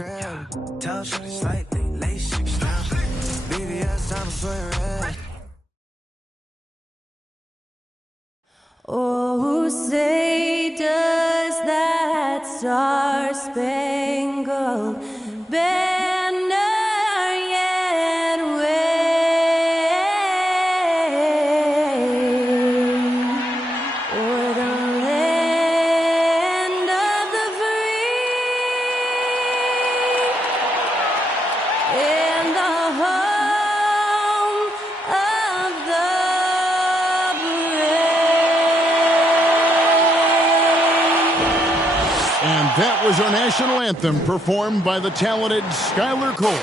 crib. Tell shorty slightly, late 6 now. BBS, I'm swearing red. Oh, say does that star-spangled banner yet wave o'er the land of the free and the home of the That was our national anthem performed by the talented Skylar Cole.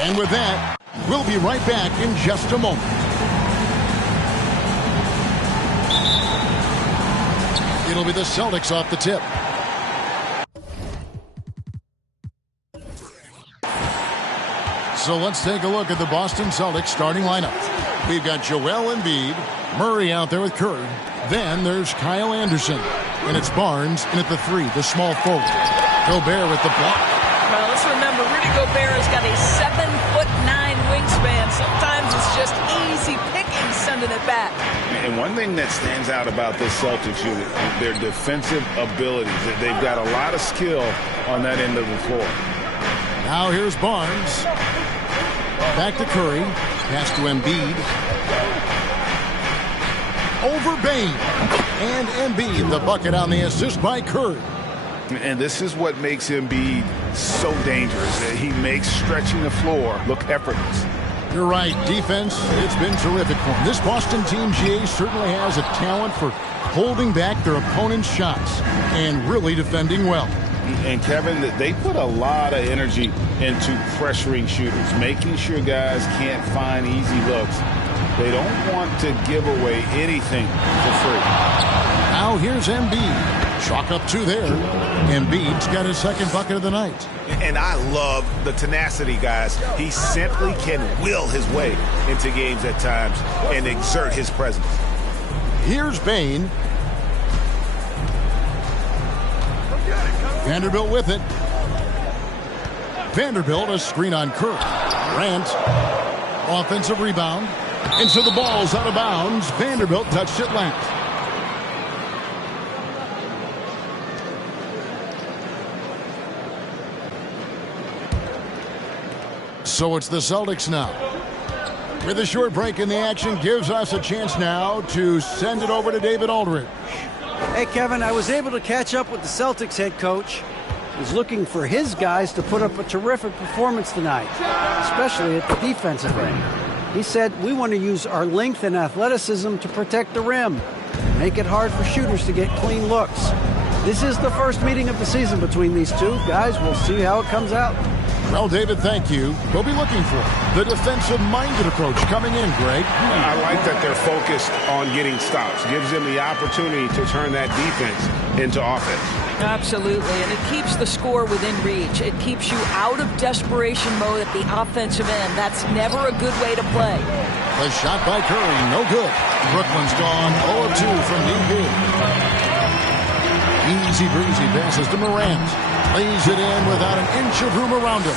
And with that, we'll be right back in just a moment. It'll be the Celtics off the tip. So let's take a look at the Boston Celtics starting lineup. We've got Joel Embiid, Murray out there with Curry. Then there's Kyle Anderson. And it's Barnes in at the 3, the small forward. Gobert with the block. Well, let's remember, Rudy Gobert has got a 7'9" wingspan. Sometimes it's just easy picking sending it back. And one thing that stands out about this Celtics unit is their defensive abilities. They've got a lot of skill on that end of the floor. Now here's Barnes. Back to Curry. Pass to Embiid. Over Bane. And Embiid, the bucket on the assist by Curry. And this is what makes Embiid so dangerous. He makes stretching the floor look effortless. You're right. Defense, it's been terrific for him. This Boston team, GA, certainly has a talent for holding back their opponent's shots and really defending well. And, Kevin, they put a lot of energy into pressuring shooters, making sure guys can't find easy looks. They don't want to give away anything for free. Now here's Embiid. Chalk up 2 there. Embiid's got his second bucket of the night. And I love the tenacity, guys. He simply can will his way into games at times and exert his presence. Here's Bane. Vanderbilt with it. Vanderbilt, a screen on Curry. Grant, offensive rebound. And so the ball's out of bounds. Vanderbilt touched it last. So it's the Celtics now. With a short break in the action, gives us a chance now to send it over to David Aldridge. Hey, Kevin, I was able to catch up with the Celtics head coach. He's looking for his guys to put up a terrific performance tonight, especially at the defensive end. He said, we want to use our length and athleticism to protect the rim, make it hard for shooters to get clean looks. This is the first meeting of the season between these two. Guys, we'll see how it comes out. Well, David, thank you. We'll be looking for the defensive-minded approach coming in, Greg. I like that they're focused on getting stops. Gives them the opportunity to turn that defense into offense. Absolutely, and it keeps the score within reach. It keeps you out of desperation mode at the offensive end. That's never a good way to play. The shot by Curry, no good. Brooklyn's gone 0 of 2 from DP. Easy breezy passes to Morant. Lays it in without an inch of room around him.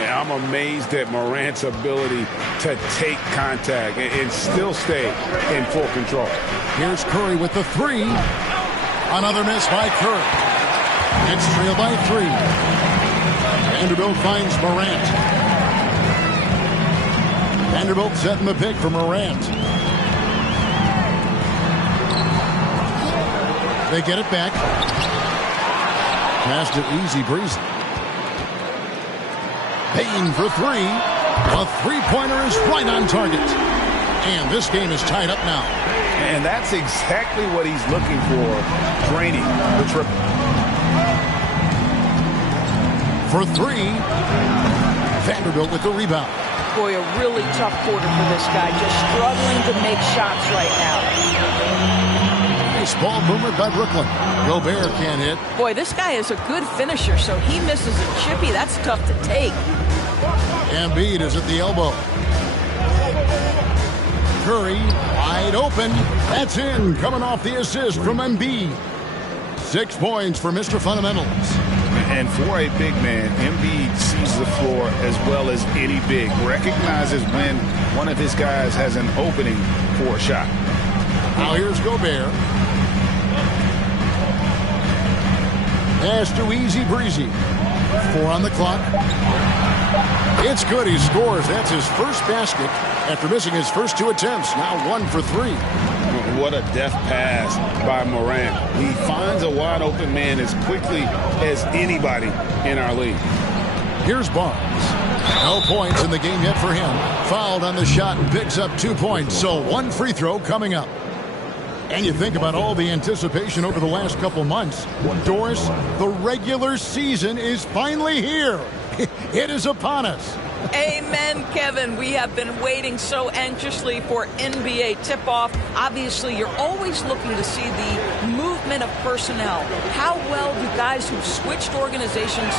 Yeah, I'm amazed at Morant's ability to take contact and still stay in full control. Here's Curry with the 3. Another miss by Curry. It's trailed by 3. Vanderbilt finds Morant. Vanderbilt setting the pick for Morant. They get it back. Passed it easy breezy. Payne for 3. A three-pointer is right on target. And this game is tied up now. And that's exactly what he's looking for, draining the triple. For 3, Vanderbilt with the rebound. Boy, a really tough quarter for this guy, just struggling to make shots right now. Nice ball movement by Brooklyn. Gobert can't hit. Boy, this guy is a good finisher, so he misses a chippy. That's tough to take. Embiid is at the elbow. Curry wide open. That's in. Coming off the assist from Embiid. 6 points for Mr. Fundamentals. And for a big man, Embiid sees the floor as well as any big. Recognizes when one of his guys has an opening for a shot. Now here's Gobert. Pass to easy breezy. 4 on the clock. It's good. He scores. That's his first basket after missing his first 2 attempts. Now 1 for 3. What a deft pass by Morant. He finds a wide open man as quickly as anybody in our league. Here's Barnes. No points in the game yet for him. Fouled on the shot and picks up 2 points. So 1 free throw coming up. And you think about all the anticipation over the last couple months. Doris, the regular season is finally here. It is upon us. Amen, Kevin. We have been waiting so anxiously for NBA tip-off. Obviously, you're always looking to see the movement of personnel. How well do guys who've switched organizations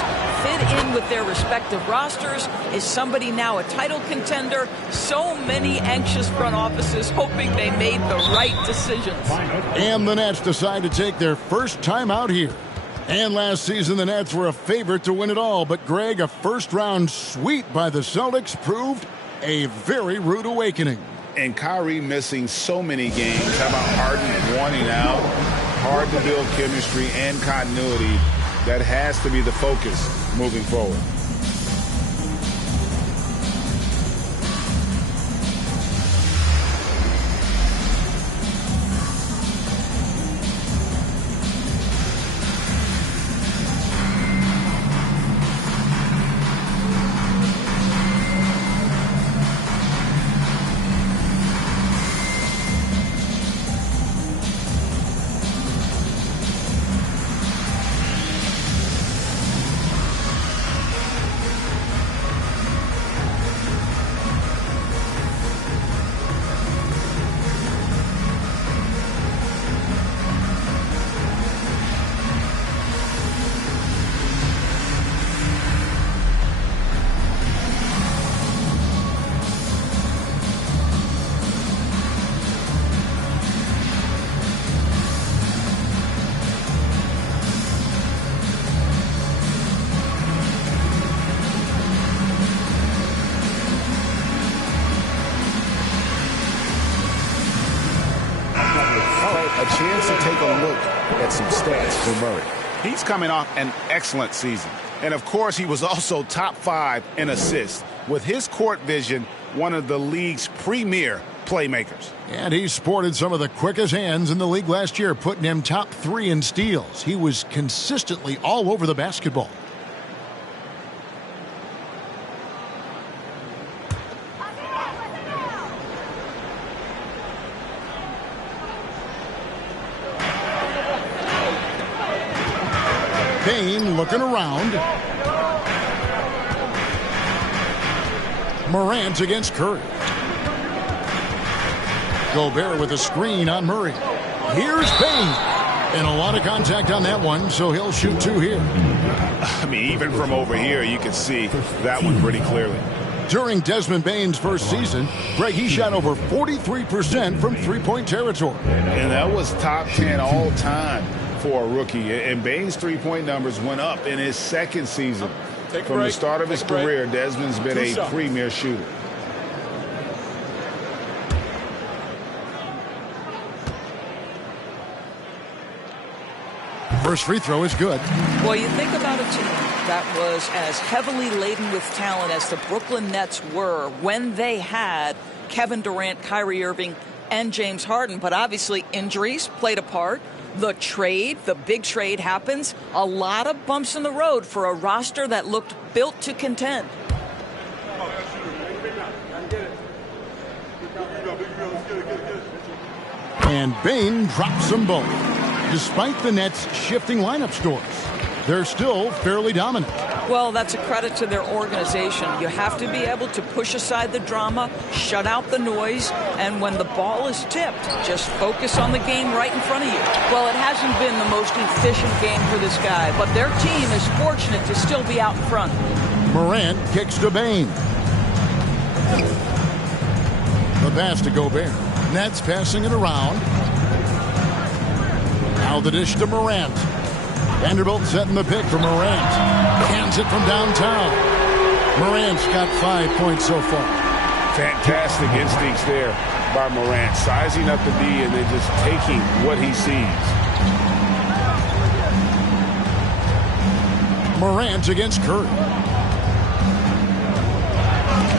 fit in with their respective rosters? Is somebody now a title contender? So many anxious front offices hoping they made the right decisions. And the Nets decide to take their first time out here. And last season, the Nets were a favorite to win it all. But, Greg, a first-round sweep by the Celtics proved a very rude awakening. And Kyrie missing so many games. How about Harden wanting out? Hard to build chemistry and continuity. That has to be the focus moving forward. A chance to take a look at some stats for Murray. He's coming off an excellent season. And, of course, he was also top 5 in assists. With his court vision, one of the league's premier playmakers. And he sported some of the quickest hands in the league last year, putting him top 3 in steals. He was consistently all over the basketball. Payne looking around. Morant against Curry. Gobert with a screen on Murray. Here's Payne. And a lot of contact on that one, so he'll shoot 2 here. I mean, even from over here, you can see that one pretty clearly. During Desmond Bane's first season, Greg, he shot over 43% from three-point territory. And that was top 10 all time for a rookie. And Bane's three-point numbers went up in his second season. From the start of his career, Desmond's been a premier shooter. First free throw is good. Well, you think about a team that was as heavily laden with talent as the Brooklyn Nets were when they had Kevin Durant, Kyrie Irving, and James Harden. But obviously injuries played a part. The trade, the big trade happens. A lot of bumps in the road for a roster that looked built to contend. And Bane drops them both. Despite the Nets' shifting lineup scores, they're still fairly dominant. Well, that's a credit to their organization. You have to be able to push aside the drama, shut out the noise, and when the ball is tipped, just focus on the game right in front of you. Well, it hasn't been the most efficient game for this guy, but their team is fortunate to still be out in front. Morant kicks to Bane. The pass to Gobert. Nets passing it around. Now the dish to Morant. Vanderbilt setting the pick for Morant. Hands it from downtown. Morant's got 5 points so far. Fantastic instincts there by Morant. Sizing up the D and then just taking what he sees. Morant against Curry.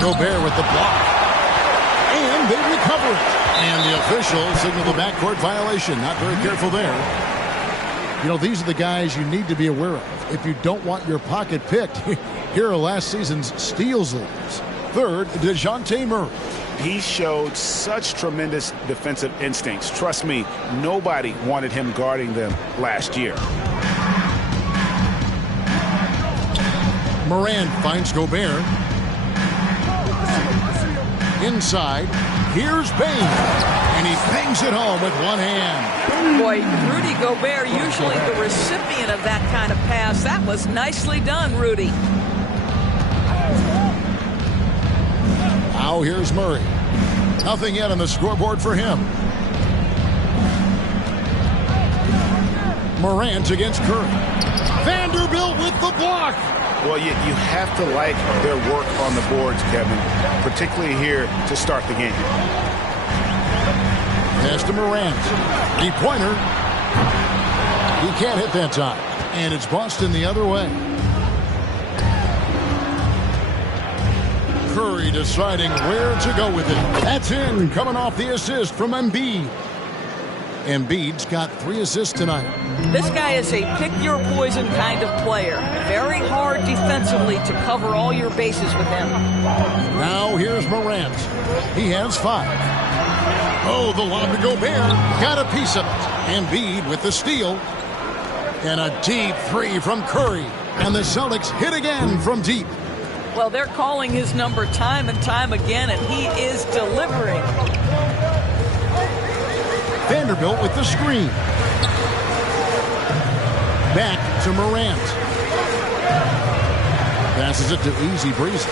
Gobert with the block. And they recover it. And the official signaled the backcourt violation. Not very careful there. You know, these are the guys you need to be aware of. If you don't want your pocket picked, here are last season's steals leaders. Third, DeJounte Murray. He showed such tremendous defensive instincts. Trust me, nobody wanted him guarding them last year. Morant finds Gobert. Inside, here's Bain. And he bangs it home with one hand. Boy, Rudy Gobert, usually the recipient of that kind of pass. That was nicely done, Rudy. Now here's Murray. Nothing yet on the scoreboard for him. Morant against Curry. Vanderbilt with the block. Well, you have to like their work on the boards, Kevin, particularly here to start the game. Pass to Morant. Three-pointer. He can't hit that time. And it's Boston the other way. Curry deciding where to go with it. That's in, coming off the assist from Embiid. Embiid's got 3 assists tonight. This guy is a pick-your-poison kind of player. Very hard defensively to cover all your bases with him. Now here's Morant. He has 5. Oh, the lob to Gobert. Got a piece of it. Embiid with the steal. And a deep 3 from Curry. And the Celtics hit again from deep. Well, they're calling his number time and time again, and he is delivering. Vanderbilt with the screen. Back to Morant. Passes it to Easy Breezy.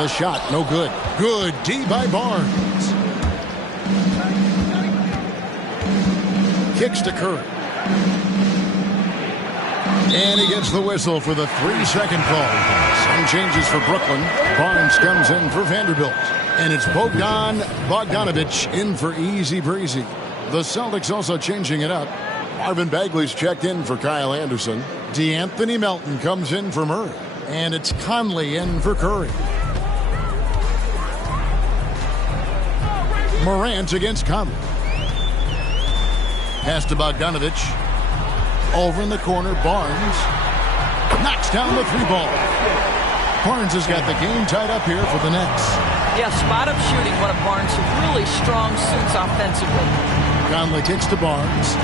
The shot, no good. Good D by Barnes. Kicks to Curry. And he gets the whistle for the 3-second call. Some changes for Brooklyn. Barnes comes in for Vanderbilt. And it's Bogdan Bogdanović in for Easy Breezy. The Celtics also changing it up. Marvin Bagley's checked in for Kyle Anderson. DeAnthony Melton comes in for Murray. And it's Conley in for Curry. Morant against Conley. Pass to Bogdanović. Over in the corner, Barnes knocks down the 3-ball. Barnes has got the game tied up here for the Nets. Yeah, spot-up shooting, one of Barnes' really strong suits offensively. Conley kicks to Barnes.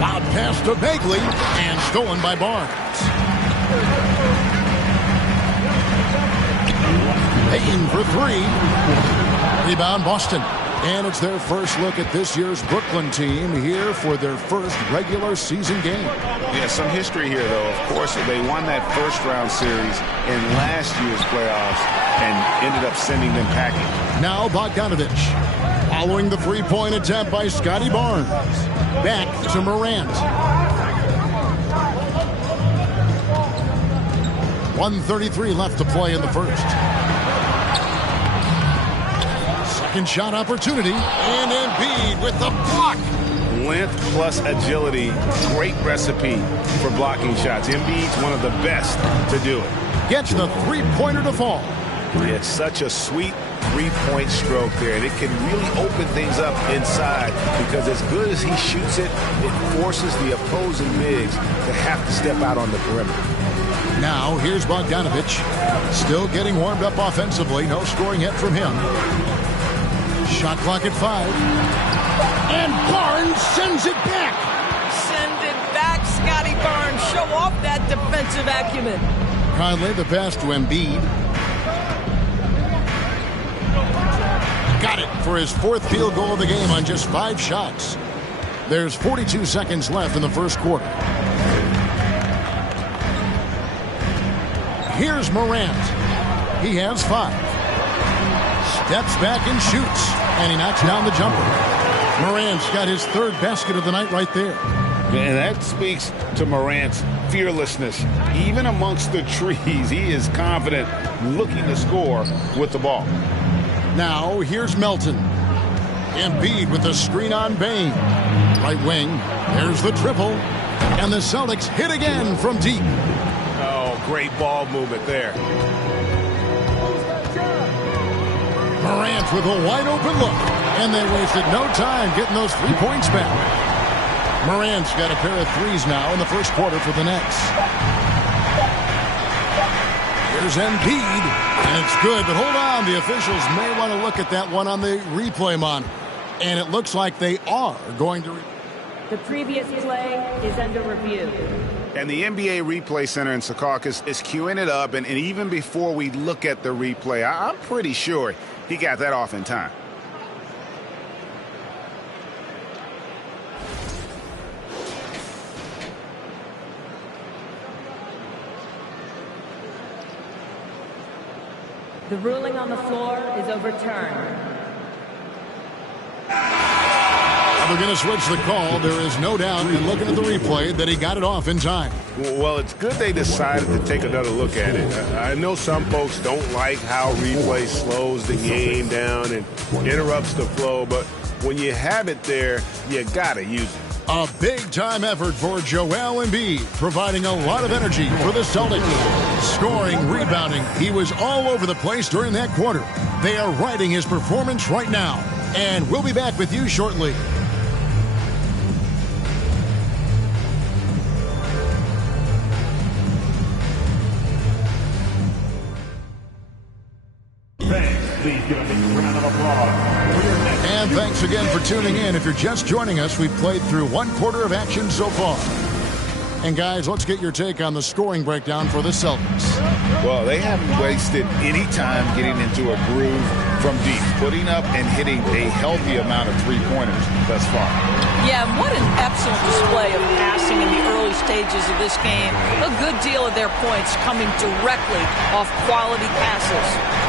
Loud pass to Bagley, and stolen by Barnes. Payton for 3. Rebound, Boston. And it's their first look at this year's Brooklyn team here for their first regular season game. Yeah, some history here, though. Of course, they won that first-round series in last year's playoffs and ended up sending them packing. Now Bogdanović. Following the 3-point attempt by Scotty Barnes. Back to Morant. 1:33 left to play in the first. Second shot opportunity, and Embiid with the block. Length plus agility, great recipe for blocking shots. Embiid's one of the best to do it. Gets the 3-pointer to fall. It's such a sweet 3-point stroke there, and it can really open things up inside because as good as he shoots it, it forces the opposing bigs to have to step out on the perimeter. Now here's Bogdanović, still getting warmed up offensively. No scoring yet from him. Shot clock at 5. And Barnes sends it back. Send it back, Scotty Barnes. Show off that defensive acumen. Conley, the pass to Embiid. Got it for his 4th field goal of the game on just 5 shots. There's 42 seconds left in the first quarter. Here's Morant. He has 5. Steps back and shoots. And he knocks down the jumper. Morant's got his third basket of the night right there. And that speaks to Morant's fearlessness. Even amongst the trees, he is confident, looking to score with the ball. Now, here's Melton. Embiid with the screen on Bain. Right wing. There's the triple. And the Celtics hit again from deep. Oh, great ball movement there. Morant with a wide-open look. And they wasted no time getting those 3 points back. Morant's got a pair of threes now in the first quarter for the Nets. Here's Embiid. And it's good, but hold on. The officials may want to look at that one on the replay monitor. And it looks like they are going to... The previous play is under review. And the NBA Replay Center in Secaucus is queuing it up. And even before we look at the replay, I'm pretty sure he got that off in time. The ruling on the floor is overturned. We're going to switch the call. There is no doubt in looking at the replay that he got it off in time. Well, it's good they decided to take another look at it. I know some folks don't like how replay slows the game down and interrupts the flow, but when you have it there, you got to use it. A big-time effort for Joel Embiid, providing a lot of energy for the Celtics. Scoring, rebounding, he was all over the place during that quarter. They are riding his performance right now, and we'll be back with you shortly. And thanks again for tuning in. If you're just joining us, we've played through one quarter of action so far. And guys, let's get your take on the scoring breakdown for the Celtics. Well, they haven't wasted any time getting into a groove from deep, putting up and hitting a healthy amount of three-pointers thus far. Yeah, what an excellent display of passing in the early stages of this game. A good deal of their points coming directly off quality passes.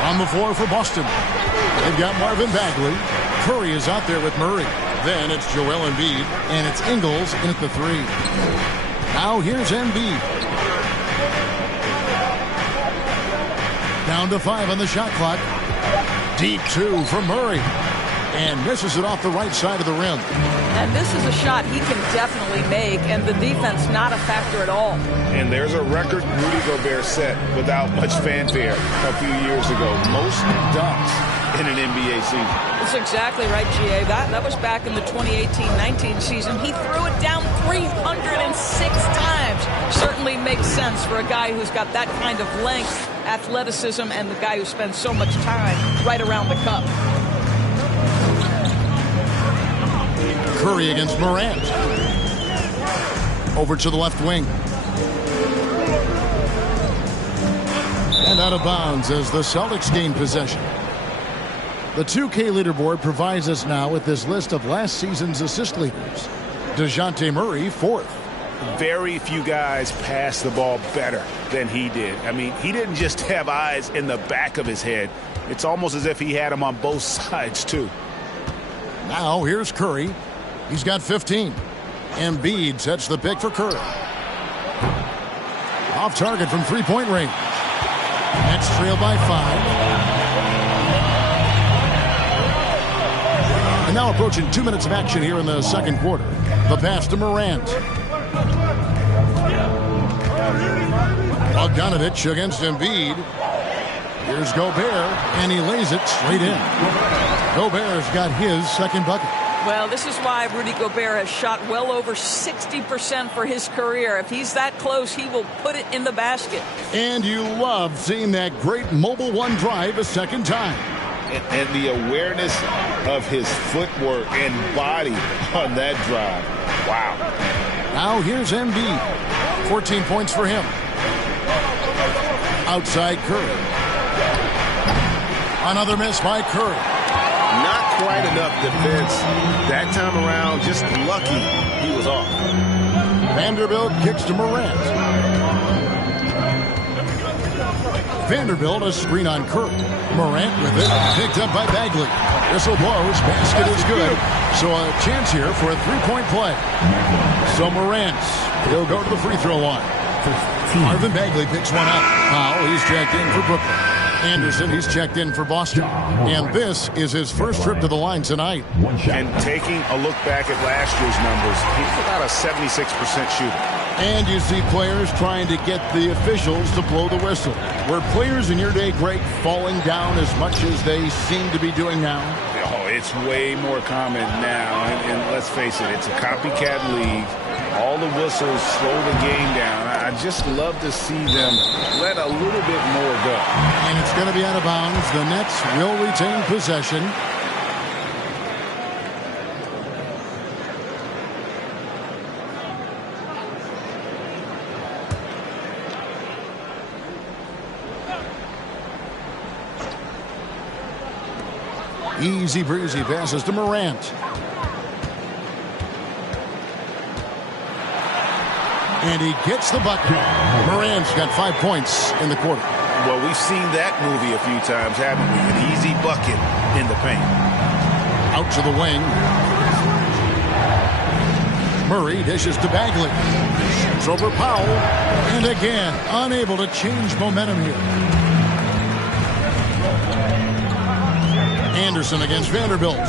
On the floor for Boston, they've got Marvin Bagley. Curry is out there with Murray. Then it's Joel Embiid, and it's Ingles in at the three. Now here's Embiid. Down to 5 on the shot clock. Deep 2 from Murray. And misses it off the right side of the rim. And this is a shot he can definitely make, and the defense not a factor at all. And there's a record Rudy Gobert set without much fanfare a few years ago. Most dunks in an NBA season. That's exactly right, G.A. That was back in the 2018-19 season. He threw it down 306 times. Certainly makes sense for a guy who's got that kind of length, athleticism, and the guy who spends so much time right around the cup. Curry against Morant. Over to the left wing. And out of bounds as the Celtics gain possession. The 2K leaderboard provides us now with this list of last season's assist leaders. DeJounte Murray, 4th. Very few guys pass the ball better than he did. I mean, he didn't just have eyes in the back of his head. It's almost as if he had them on both sides, too. Now here's Curry. He's got 15. Embiid sets the pick for Curry. Off target from three-point range. Nets trail by 5. And now approaching 2 minutes of action here in the second quarter. The pass to Morant. Bogdanovich against Embiid. Here's Gobert, and he lays it straight in. Gobert's got his second bucket. Well, this is why Rudy Gobert has shot well over 60% for his career. If he's that close, he will put it in the basket. And you love seeing that great mobile one drive a second time. And the awareness of his footwork and body on that drive. Wow. Now here's Embiid. 14 points for him. Outside Curry. Another miss by Curry. Not quite enough defense. That time around, just lucky he was off. Vanderbilt kicks to Morant. Vanderbilt a screen on Curry. Morant with it. Picked up by Bagley. Whistle blows. Basket is good. So a chance here for a three-point play. So Morant, he'll go to the free throw line. Marvin Bagley picks one up. Powell, he's checked in for Brooklyn. Anderson, he's checked in for Boston. And this is his first trip to the line tonight. And taking a look back at last year's numbers, he's about a 76% shooter. And you see players trying to get the officials to blow the whistle. Were players in your day, Greg, falling down as much as they seem to be doing now? Oh, it's way more common now. And let's face it, it's a copycat league. All the whistles slow the game down. I just love to see them let a little bit more go. And it's going to be out of bounds. The Nets will retain possession. Easy breezy passes to Morant. And he gets the bucket. Morant's got 5 points in the quarter. Well, we've seen that movie a few times, haven't we? An easy bucket in the paint. Out to the wing. Murray dishes to Bagley. Shoots over Powell. And again, unable to change momentum here. Anderson against Vanderbilt.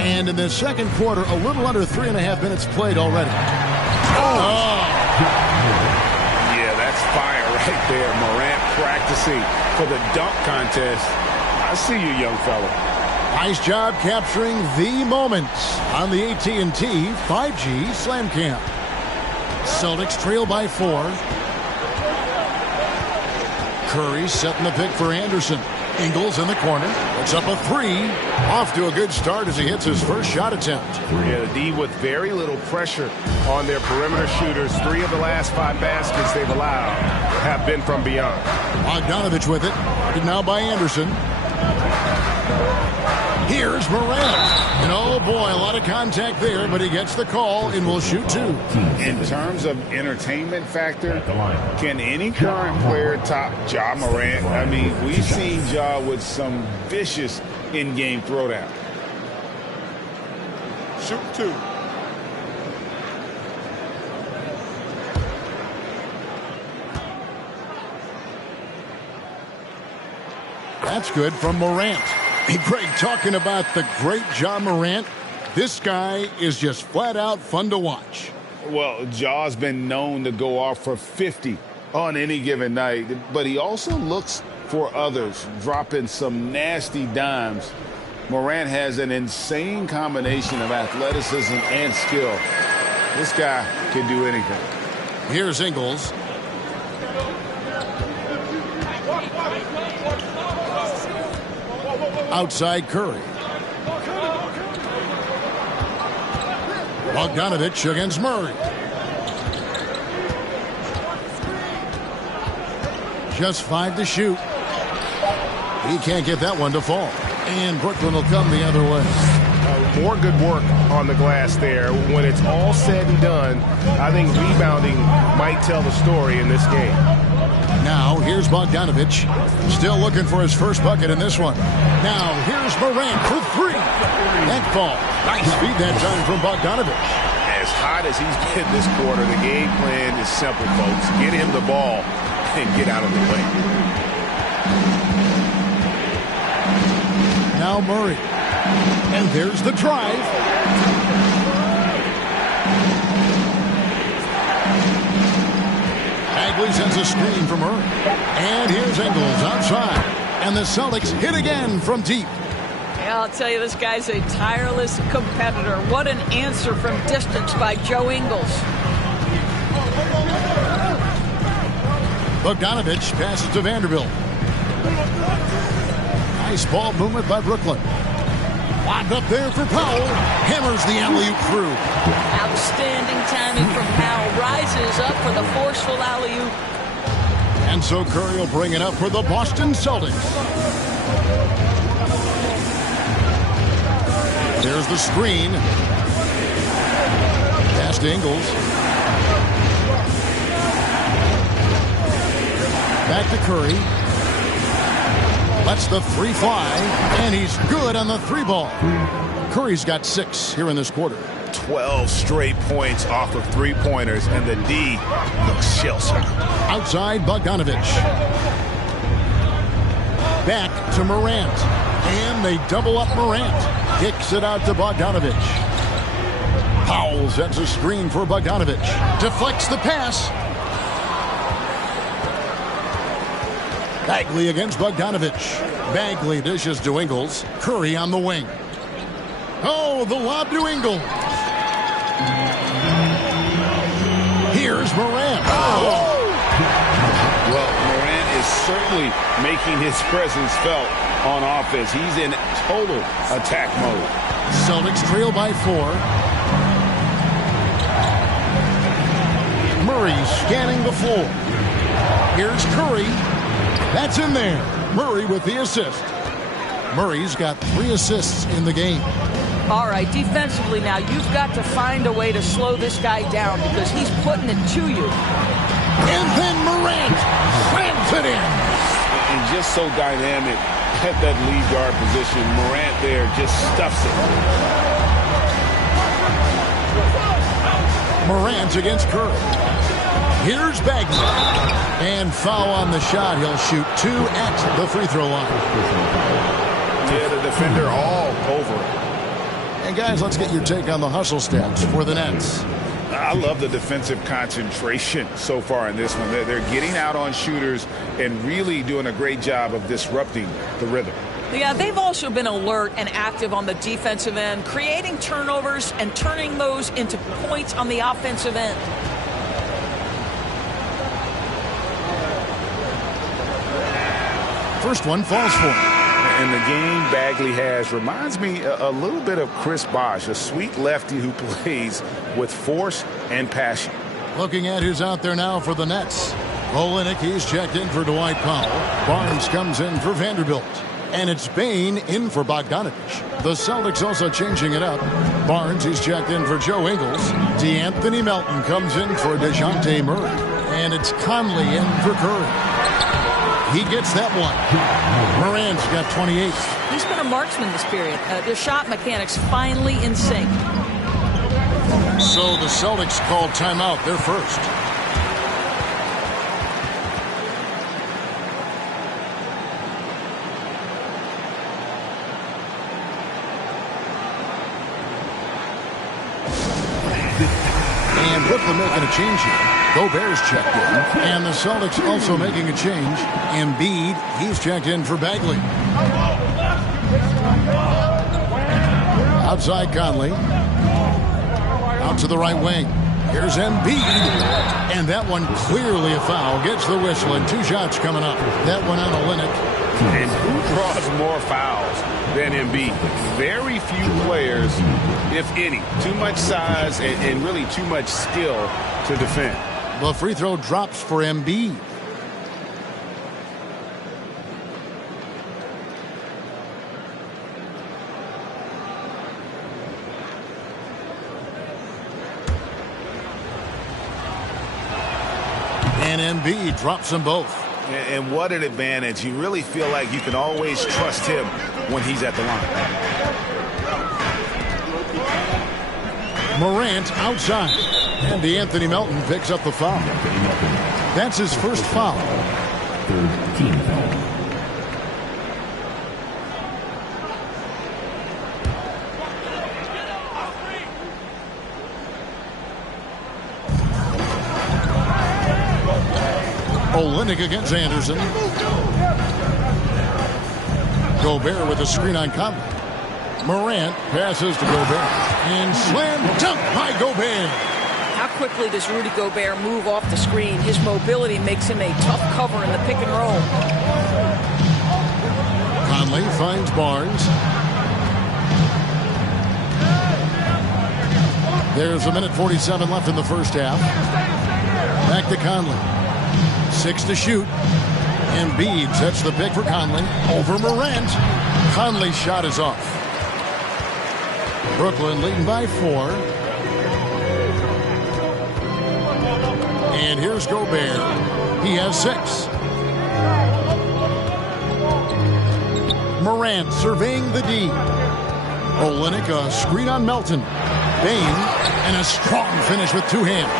And in the second quarter, a little under 3.5 minutes played already. Yeah, that's fire right there. Morant practicing for the dunk contest. I see you, young fella. Nice job capturing the moments on the AT&T 5G Slam Cam. Celtics trail by 4. Curry setting the pick for Anderson. Ingles in the corner. Puts up a 3. Off to a good start as he hits his first shot attempt. Yeah, the D with very little pressure on their perimeter shooters. 3 of the last 5 baskets they've allowed have been from beyond. Bogdanovich with it. And now by Anderson. Here's Morant. And oh boy, a lot of contact there, but he gets the call and will shoot 2. In terms of entertainment factor, can any current player top Ja Morant? I mean, we've seen Ja with some vicious in-game throwdown. Shoot 2. That's good from Morant. Hey, Greg, talking about the great Ja Morant, this guy is just flat out fun to watch. Well, Ja's been known to go off for 50 on any given night, but he also looks for others, dropping some nasty dimes. Morant has an insane combination of athleticism and skill. This guy can do anything. Here's Ingles. Outside Curry. Bogdanovich against Murray. Just 5 to shoot. He can't get that one to fall. And Brooklyn will come the other way. More good work on the glass there. When it's all said and done, I think rebounding might tell the story in this game. Now, here's Bogdanovich. Still looking for his first bucket in this one. Now, here's Morant for 3. That ball. Nice feed that time from Bogdanovich. As hot as he's been this quarter, the game plan is simple, folks. Get him the ball and get out of the way. Now Murray. And there's the drive. Bagley sends a screen from Murray. And here's Ingles outside. And the Celtics hit again from deep. Yeah, I'll tell you, this guy's a tireless competitor. What an answer from distance by Joe Ingles. Bogdanovich passes to Vanderbilt. Nice ball movement by Brooklyn. Lobbed up there for Powell. Hammers the alley-oop through. Outstanding timing from Powell. Rises up for the forceful alley-oop. And so Curry will bring it up for the Boston Celtics. There's the screen. Pass to Ingles. Back to Curry. Lets the three fly, and he's good on the three ball. Curry's got 6 here in this quarter. 12 straight points off of three-pointers, and the D looks shell-shocked. Outside, Bogdanovich. Back to Morant. And they double up Morant. Kicks it out to Bogdanovich. Powell sets a screen for Bogdanovich. Deflects the pass. Bagley against Bogdanovich. Bagley dishes to Ingles. Curry on the wing. Oh, the lob to Ingles. Here's Morant. Oh. Well, Morant is certainly making his presence felt on offense. He's in total attack mode. Celtics trail by 4. Murray scanning the floor. Here's Curry. That's in there. Murray with the assist. Murray's got 3 assists in the game. All right, defensively now, you've got to find a way to slow this guy down because he's putting it to you. And then Morant slams it in. And just so dynamic at that lead guard position. Morant there just stuffs it. Morant against Curry. Here's Bagley. And foul on the shot. He'll shoot 2 at the free throw line. Yeah, the defender all over it. And guys, let's get your take on the hustle stats for the Nets. I love the defensive concentration so far in this one. They're getting out on shooters and really doing a great job of disrupting the rhythm. Yeah, they've also been alert and active on the defensive end, creating turnovers and turning those into points on the offensive end. First one falls for him. And the game Bagley has reminds me a little bit of Chris Bosh, a sweet lefty who plays with force and passion. Looking at who's out there now for the Nets. Olynyk, he's checked in for Dwight Powell. Barnes comes in for Vanderbilt. And it's Bane in for Bogdanovich. The Celtics also changing it up. Barnes, he's checked in for Joe Ingles. DeAnthony Melton comes in for DeJounte Murray. And it's Conley in for Curry. He gets that one. Morant's got 28. He's been a marksman this period. Their shot mechanics finally in sync. So the Celtics called timeout. They're first. And Brooklyn making a change here. Gobert's checked in. And the Celtics also making a change. Embiid, he's checked in for Bagley. Outside Conley. Out to the right wing. Here's Embiid. And that one clearly a foul. Gets the whistle and 2 shots coming up. That one on Olynyk. And who draws more fouls than Embiid? Very few players, if any. Too much size and really too much skill to defend. The free throw drops for Embiid. And Embiid drops them both. And what an advantage. You really feel like you can always trust him when he's at the line. Morant outside. And DeAnthony Melton picks up the foul. That's his first foul. Third team foul. Olynyk against Anderson. Gobert with a screen on Conley. Morant passes to Gobert. And slam dunk by Gobert. How quickly does Rudy Gobert move off the screen? His mobility makes him a tough cover in the pick and roll. Conley finds Barnes. There's 1:47 left in the first half. Back to Conley. 6 to shoot. Embiid sets the pick for Conley. Over Morant. Conley's shot is off. Brooklyn leading by 4. And here's Gobert. He has 6. Morant surveying the D. Olynyk a screen on Melton. Bane and a strong finish with two hands.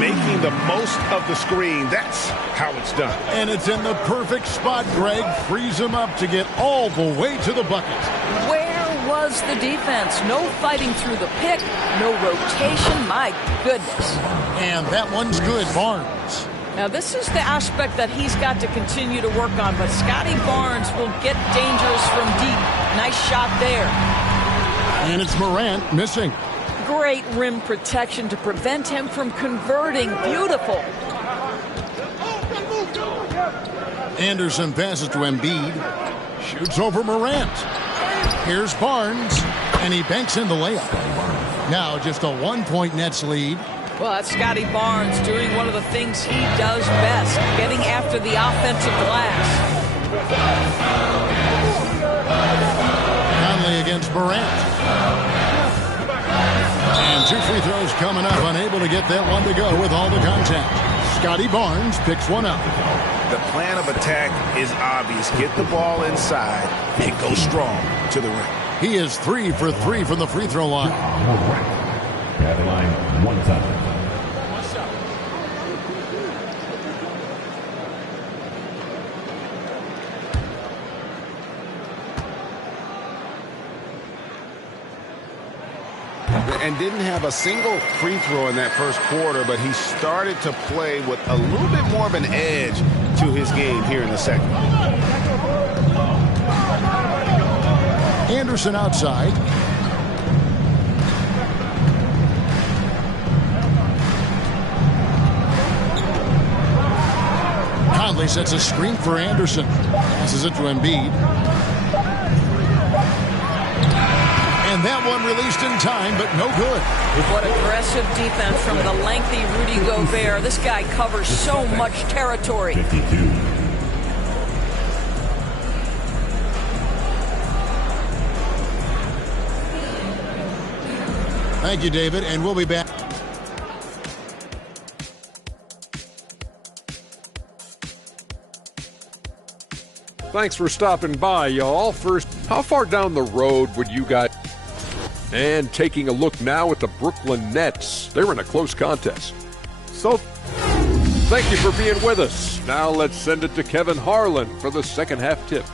Making the most of the screen. That's how it's done. And it's in the perfect spot. Greg frees him up to get all the way to the bucket. Where was the defense? No fighting through the pick, no rotation. My goodness. And that one's good, Barnes. Now, this is the aspect that he's got to continue to work on, but Scotty Barnes will get dangerous from deep. Nice shot there. And it's Morant missing. Great rim protection to prevent him from converting. Beautiful. Anderson passes to Embiid. Shoots over Morant. Here's Barnes. And he banks in the layup. Now just a 1-point Nets lead. Well, that's Scotty Barnes doing one of the things he does best, getting after the offensive glass. Conley against Morant. And two free throws coming up, unable to get that one to go with all the contact. Scotty Barnes picks one up. The plan of attack is obvious. Get the ball inside and go strong to the rim. He is 3 for 3 from the free throw line. Bad line, 1 time. And didn't have a single free throw in that first quarter, but he started to play with a little bit more of an edge to his game here in the second. Anderson outside. Conley sets a screen for Anderson. Passes it to Embiid. And that one released in time, but no good. What aggressive defense from the lengthy Rudy Gobert. This guy covers so much territory. 52. Thank you, David, and we'll be back. Thanks for stopping by, y'all. First, how far down the road would you guys... And taking a look now at the Brooklyn Nets. They're in a close contest. So, thank you for being with us. Now let's send it to Kevin Harlan for the second half tip.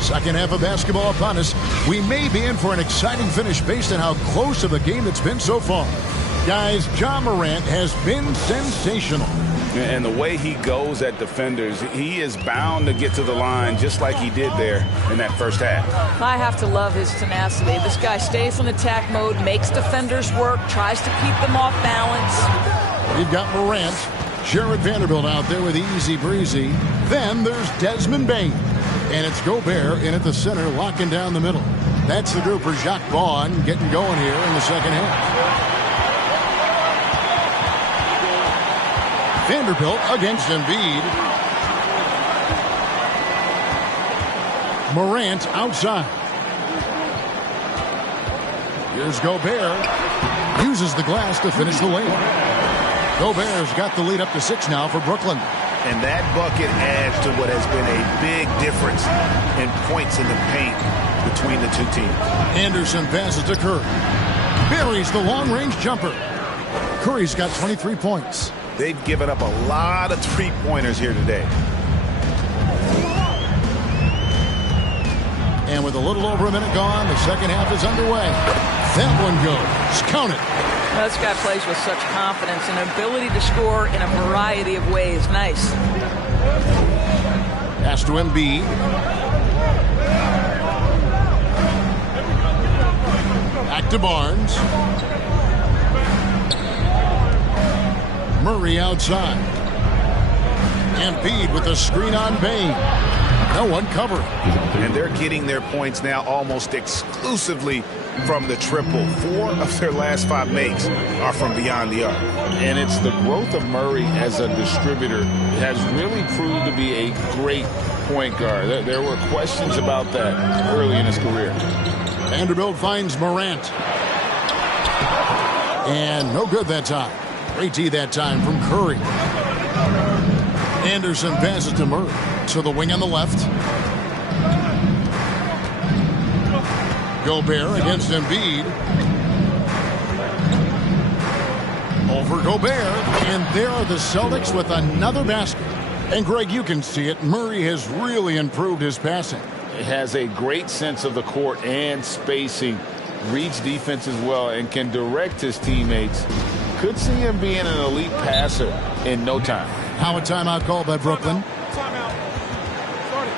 Second half of basketball upon us. We may be in for an exciting finish based on how close of a game it's been so far. Guys, Ja Morant has been sensational. And the way he goes at defenders, he is bound to get to the line just like he did there in that first half. I have to love his tenacity. This guy stays in attack mode, makes defenders work, tries to keep them off balance. We've got Morant, Jared Vanderbilt out there with easy breezy. Then there's Desmond Bane. And it's Gobert in at the center, locking down the middle. That's the group for Jacques Vaughn getting going here in the second half. Vanderbilt against Embiid. Morant outside. Here's Gobert. Uses the glass to finish the lane. Gobert's got the lead up to 6 now for Brooklyn. And that bucket adds to what has been a big difference in points in the paint between the two teams. Anderson passes to Curry. Buries the long-range jumper. Curry's got 23 points. They've given up a lot of three-pointers here today. And with a little over a minute gone, the second half is underway. That one goes. Count it. This guy plays with such confidence and ability to score in a variety of ways. Nice. Pass to Embiid. Back to Barnes. Murray outside. Embiid with a screen on Bane. No one covering. And they're getting their points now almost exclusively from the triple. 4 of their last 5 makes are from beyond the arc. And it's the growth of Murray as a distributor has really proved to be a great point guard. There were questions about that early in his career. Vanderbilt finds Morant. And no good that time. Great D that time from Curry. Anderson passes to Murray. To the wing on the left. Gobert against Embiid. Over Gobert. And there are the Celtics with another basket. And Greg, you can see it. Murray has really improved his passing. He has a great sense of the court and spacing. Reads defense as well and can direct his teammates. Could see him being an elite passer in no time. How a timeout called by Brooklyn. Timeout. Started.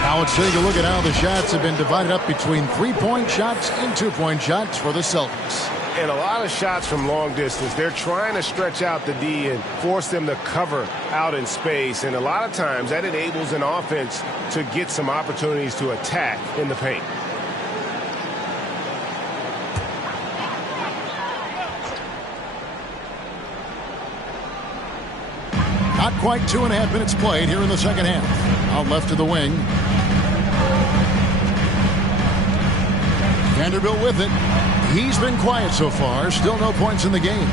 Now let's take a look at how the shots have been divided up between 3-point shots and 2-point shots for the Celtics. And a lot of shots from long distance. They're trying to stretch out the D and force them to cover out in space. And a lot of times that enables an offense to get some opportunities to attack in the paint. Not quite 2.5 minutes played here in the second half. Out left to the wing. Vanderbilt with it. He's been quiet so far. Still no points in the game.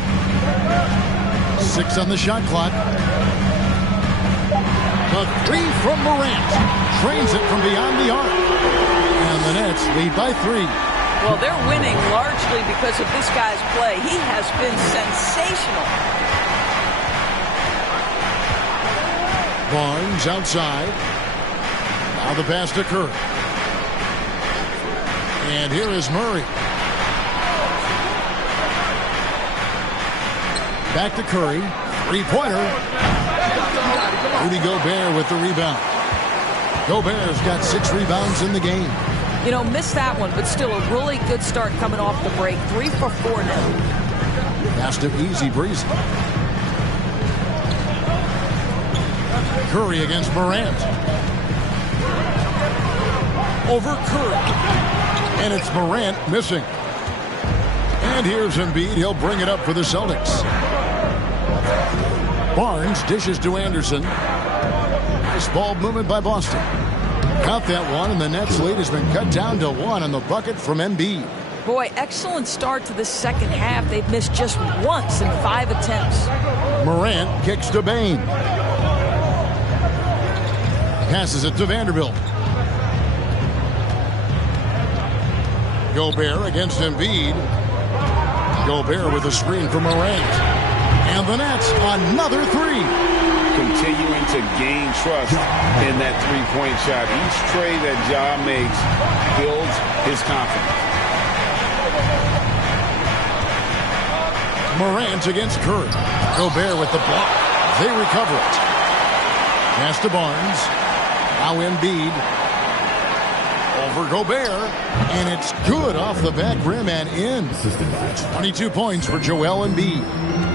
6 on the shot clock. The 3 from Morant. Trains it from beyond the arc. And the Nets lead by 3. Well, they're winning largely because of this guy's play. He has been sensational. Barnes outside. Now the pass to Curry. And here is Murray. Back to Curry. 3-pointer. Rudy Gobert with the rebound. Gobert's got 6 rebounds in the game. You know, missed that one, but still a really good start coming off the break. 3 for 4 now. Pass to easy breezy. Curry against Morant. Over Curry. And it's Morant missing. And here's Embiid. He'll bring it up for the Celtics. Barnes dishes to Anderson. Nice ball movement by Boston. Count that one, and the Nets lead has been cut down to 1 on the bucket from Embiid. Boy, excellent start to the second half. They've missed just once in 5 attempts. Morant kicks to Bane. Passes it to Vanderbilt. Gobert against Embiid. Gobert with a screen for Morant. And the Nets, another 3. Continuing to gain trust in that 3-point shot. Each trade that Ja makes builds his confidence. Morant against Curry. Gobert with the block. They recover it. Pass to Barnes. Now Embiid. Over Gobert. And it's good off the back rim and in. 22 points for Joel Embiid.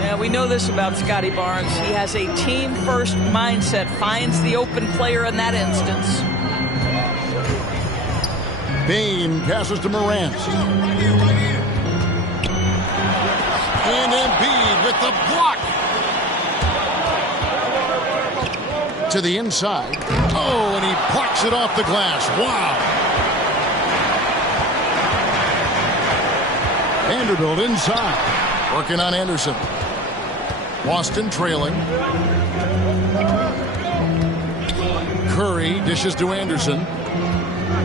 Yeah, we know this about Scotty Barnes. He has a team-first mindset. Finds the open player in that instance. Bane passes to Morant. And Embiid with the block. To the inside. Oh, and he plucks it off the glass. Wow. Vanderbilt inside. Working on Anderson. Boston trailing. Curry dishes to Anderson.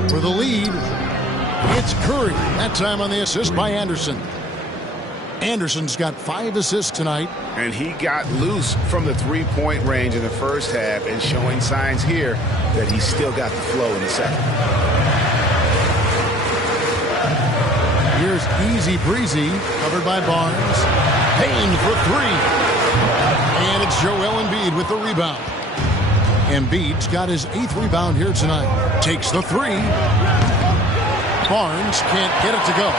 For the lead, it's Curry. That time on the assist by Anderson. Anderson's got 5 assists tonight. And he got loose from the 3-point range in the first half and showing signs here that he's still got the flow in the second. Here's easy breezy, covered by Barnes. Payne for 3. And it's Joel Embiid with the rebound. Embiid's got his 8th rebound here tonight. Takes the 3. Barnes can't get it to go.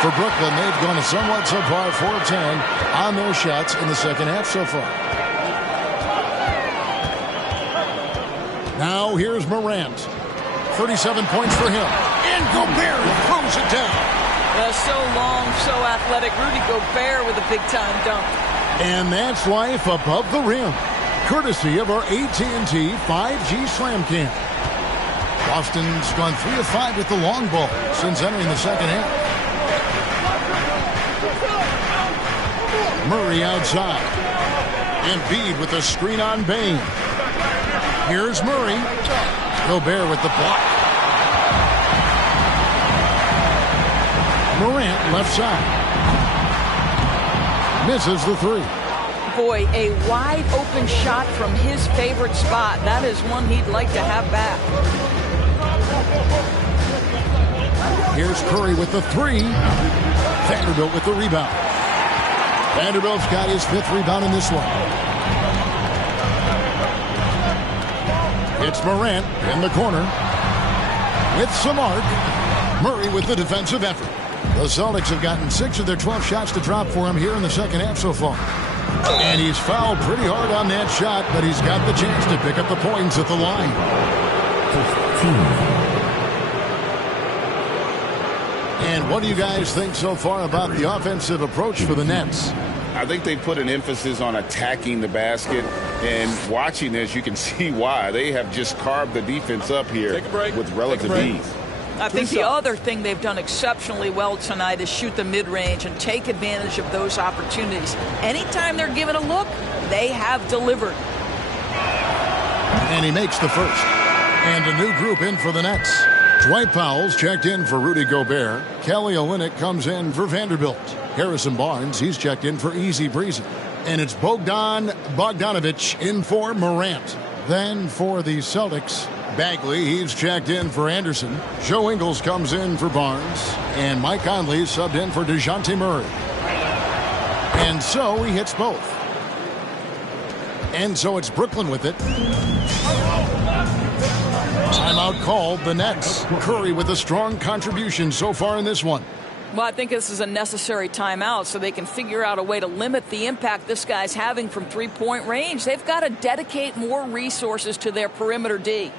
For Brooklyn, they've gone a somewhat subpar 4 of 10 on their shots in the second half so far. Now here's Morant. 37 points for him. And Gobert throws it down. So long, so athletic. Rudy Gobert with a big-time dunk. And that's life above the rim, courtesy of our AT&T 5G Slam Cam. Boston's gone 3 of 5 with the long ball since entering the second half. Murray outside. Embiid with a screen on Bane. Here's Murray. Gobert with the block. Morant left side. Misses the three. Boy, a wide open shot from his favorite spot. That is one he'd like to have back. Here's Curry with the three. Vanderbilt with the rebound. Vanderbilt's got his 5th rebound in this one. It's Morant in the corner. With some arc. Murray with the defensive effort. The Celtics have gotten 6 of their 12 shots to drop for him here in the second half so far. And he's fouled pretty hard on that shot, but he's got the chance to pick up the points at the line. And what do you guys think so far about the offensive approach for the Nets? I think they put an emphasis on attacking the basket, and watching this, you can see why. They have just carved the defense up here with relative ease. I think the other thing they've done exceptionally well tonight is shoot the mid-range and take advantage of those opportunities. Anytime they're given a look, they have delivered. And he makes the first. And a new group in for the Nets. Dwight Powell's checked in for Rudy Gobert. Kelly Olynyk comes in for Vanderbilt. Harrison Barnes, he's checked in for Easy Breezy. And it's Bogdan Bogdanovic in for Morant. Then for the Celtics, Bagley, he's checked in for Anderson. Joe Ingles comes in for Barnes. And Mike Conley subbed in for DeJounte Murray. And so he hits both. And so it's Brooklyn with it. Timeout called, the Nets. Curry with a strong contribution so far in this one. Well, I think this is a necessary timeout so they can figure out a way to limit the impact this guy's having from three-point range. They've got to dedicate more resources to their perimeter D.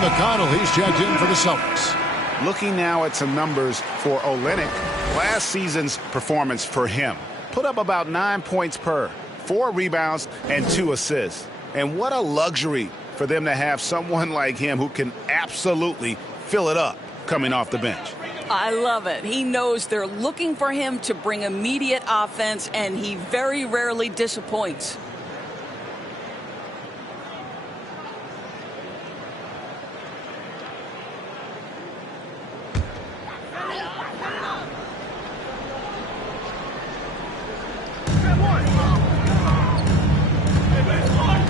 McConnell, he's checked in for the Celtics. Looking now at some numbers for Olynyk, last season's performance for him. Put up about 9 points per, 4 rebounds, and 2 assists. And what a luxury for them to have someone like him who can absolutely fill it up coming off the bench. I love it. He knows they're looking for him to bring immediate offense, and he very rarely disappoints.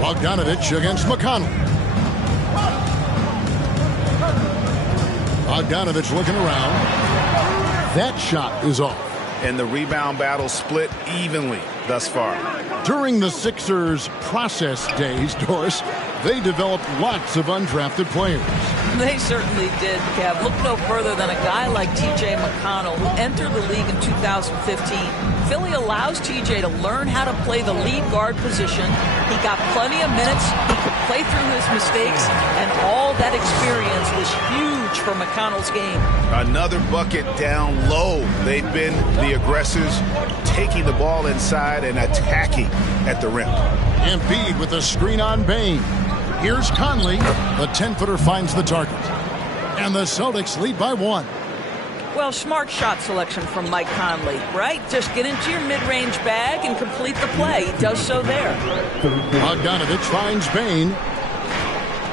Bogdanovic against McConnell. Bogdanovic looking around. That shot is off. And the rebound battle split evenly thus far. During the Sixers' process days, Doris, they developed lots of undrafted players. They certainly did, Kev. Look no further than a guy like T.J. McConnell, who entered the league in 2015. Philly allows T.J. to learn how to play the lead guard position. He got plenty of minutes. He could play through his mistakes, and all that experience was huge for McConnell's game. Another bucket down low. They've been the aggressors, taking the ball inside and attacking at the rim. Embiid with a screen on Bane. Here's Conley. The 10-footer finds the target. And the Celtics lead by 1. Well, smart shot selection from Mike Conley, right? Just get into your mid-range bag and complete the play. He does so there. Bogdanovic finds Bane.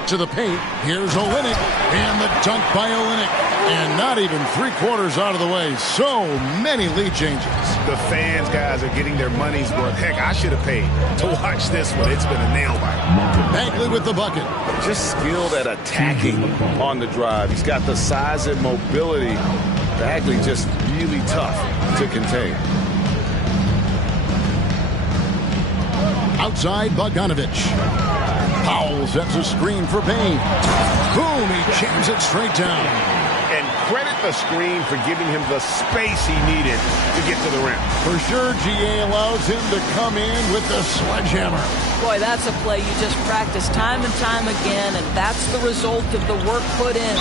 to the paint. Here's Olynyk. And the dunk by Olynyk. And not even 3/4 out of the way. So many lead changes. The fans, guys, are getting their money's worth. Heck, I should have paid to watch this one. It's been a nail biter. Bagley with the bucket. Just skilled at attacking on the drive. He's got the size and mobility. Bagley just really tough to contain. Outside, Bogdanovich. Powell sets a screen for Payne. Boom, he jams it straight down. And credit the screen for giving him the space he needed to get to the rim. For sure, GA allows him to come in with the sledgehammer. Boy, that's a play you just practice time and time again, and that's the result of the work put in.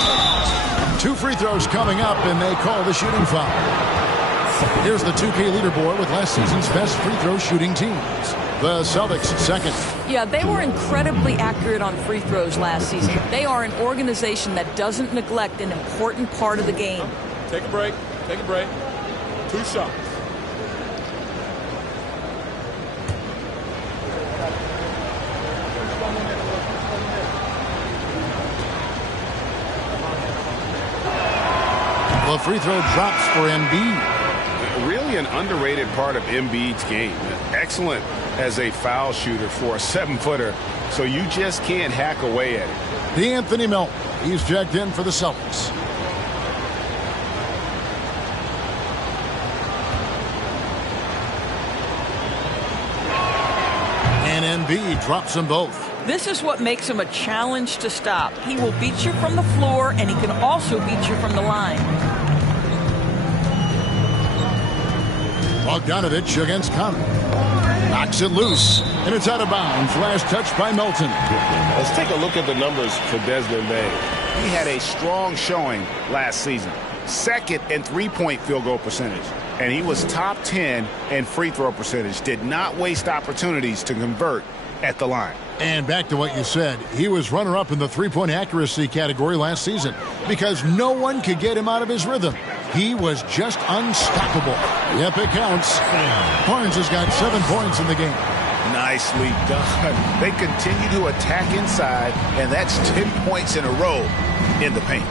2 free throws coming up, and they call the shooting foul. Here's the 2K leaderboard with last season's best free throw shooting teams. The Celtics second. Yeah, they were incredibly accurate on free throws last season. They are an organization that doesn't neglect an important part of the game. Take a break. Take a break. 2 shots. The free throw drops for Embiid. Really an underrated part of Embiid's game. Excellent as a foul shooter for a 7-footer, so you just can't hack away at it. D'Anthony Melton. He's checked in for the Celtics. And Embiid drops them both. This is what makes him a challenge to stop. He will beat you from the floor, and he can also beat you from the line. Bogdanovich against Conley. Knocks it loose, and it's out of bounds. Last touch by Melton. Let's take a look at the numbers for Desmond Bain. He had a strong showing last season. Second in three-point field goal percentage. And he was top 10 in free throw percentage. Did not waste opportunities to convert at the line. And back to what you said, he was runner-up in the three-point accuracy category last season because no one could get him out of his rhythm. He was just unstoppable. Yep, it counts. Barnes has got 7 points in the game. Nicely done. They continue to attack inside, and that's 10 points in a row in the paint.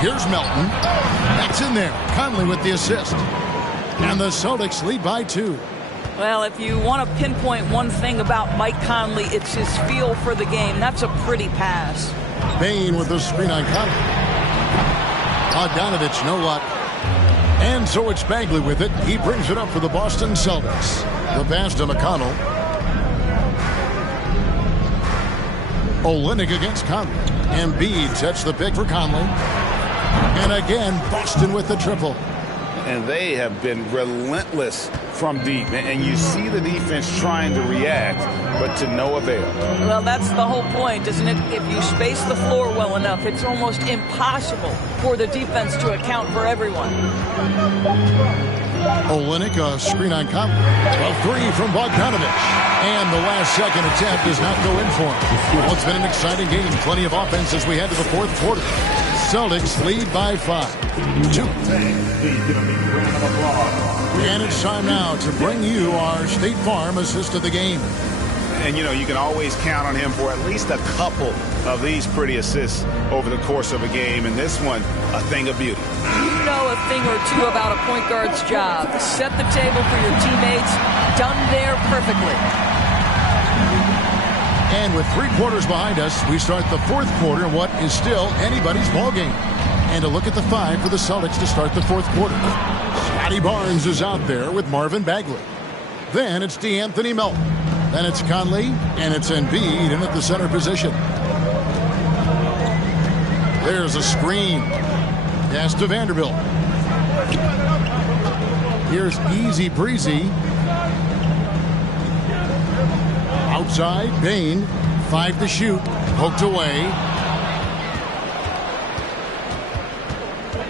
Here's Melton. That's in there. Conley with the assist. And the Celtics lead by 2. Well, if you want to pinpoint one thing about Mike Conley, it's his feel for the game. That's a pretty pass. Bain with the screen on Conley. Bogdanovich, no luck. And so it's Bagley with it. He brings it up for the Boston Celtics. The pass to McConnell. Olynyk against Conley. Embiid sets the pick for Conley. And again, Boston with the triple. And they have been relentless from deep. And you see the defense trying to react, but to no avail. Well, that's the whole point, isn't it? If you space the floor well enough, it's almost impossible for the defense to account for everyone. Olynyk, a screen on Conley. A 3 from Bogdanovich. And the last second attempt does not go in for him. Well, it's been an exciting game. Plenty of offense as we head to the fourth quarter. Celtics lead by 5. 2. And it's time now to bring you our State Farm assist of the game. And, you know, you can always count on him for at least a couple of these pretty assists over the course of a game. And this one, a thing of beauty. You know a thing or two about a point guard's job. Set the table for your teammates. Done there perfectly. And with 3 quarters behind us, we start the fourth quarter in what is still anybody's ball game. And a look at the 5 for the Celtics to start the fourth quarter. Scotty Barnes is out there with Marvin Bagley. Then it's D'Anthony Melton. Then it's Conley, and it's Embiid in at the center position. There's a screen. Pass to Vanderbilt. Here's Easy Breezy. Outside, Bain. 5 to shoot. Poked away.